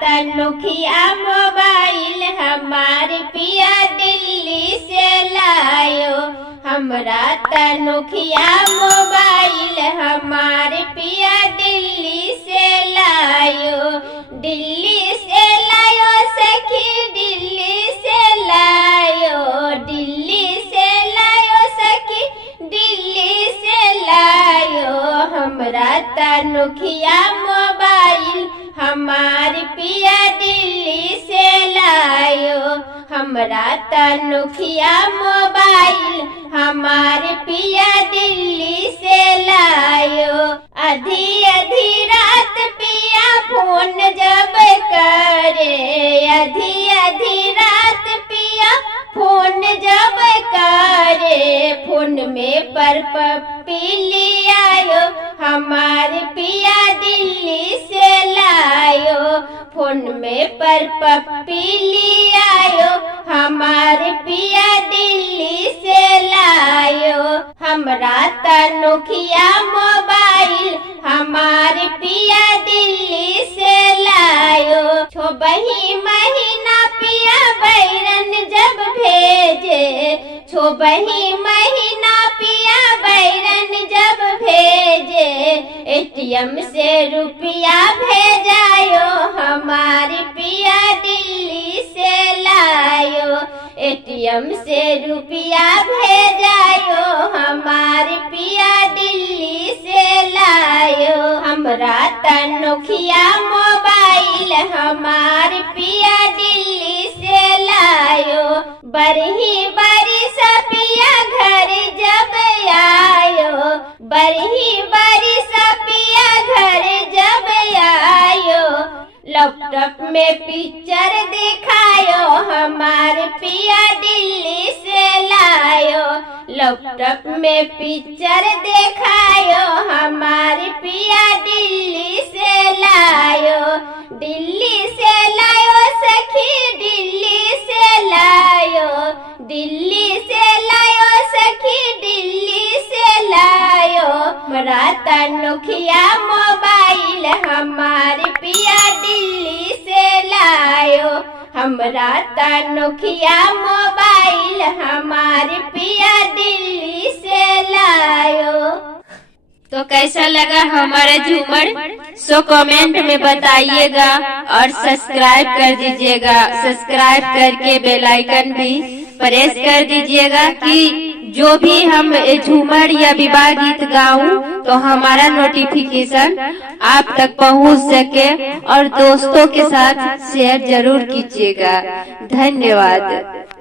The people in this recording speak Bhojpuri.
तनुखिया मोबाइल हमारे पिया दिल्ली से लायो। हमरा तनुखिया मोबाइल हमारे पिया दिल्ली से लायो। दिल्ली से लायो सखी दिल्ली से लायो। दिल्ली से लायो सखी दिल्ली से लायो। हमरा तनुखिया मोबाइल हमारे पिया दिल्ली से लायो। हमरा तनुखिया मोबाइल हमारे पिया दिल्ली से लायो। आधी आधी रात पिया फोन जब करे। आधी आधी रात पिया फोन जब करे। फोन में पर पपी आयो हमारे पिया दिल्ली से लायो। फोन में पर पपी आयो हमारे पिया दिल्ली से लायो। हमरा तनुखिया मोबाइल हमारे पिया दिल्ली से लायो। 6 महीना पिया बैरन जब भेजे। 6 महीना पिया बैरन जब भेजे। एटीएम से रुपया भेजायो हमारे पिया दिल्ली से लायो। एटीएम से रुपया भेजायो हमारे पिया दिल्ली से लायो। हमरा तनुखिया मोबाइल हमारे पिया दिल्ली से लायो। बरही बरिस पिया घर जब आयो। बरही बरिस पिया घर जब आयो। लैपटॉप में पिक्चर दिखायो हमारे पिया दिल्ली से लायो। लैपटॉप में पिक्चर दिखायो हमारे पिया दिल्ली से लायो। दिल्ली से लायो सखी दिल्ली से लायो। दिल्ली से लायो सखी दिल्ली से लायो। हमरा तनुखिया मोबाइल हमारे पिया दिल्ली से लायो। हमरा तनुखिया मोबाइल हमारे पिया दिल्ली से लायो। तो कैसा लगा हमारा झूमर सो कमेंट में बताइएगा और सब्सक्राइब कर दीजिएगा। सब्सक्राइब करके बेल आइकन भी प्रेस कर दीजिएगा कि जो भी हम झूमर या विवाह गीत गाऊं तो हमारा नोटिफिकेशन आप तक पहुंच सके। और दोस्तों के साथ शेयर जरूर कीजिएगा। धन्यवाद।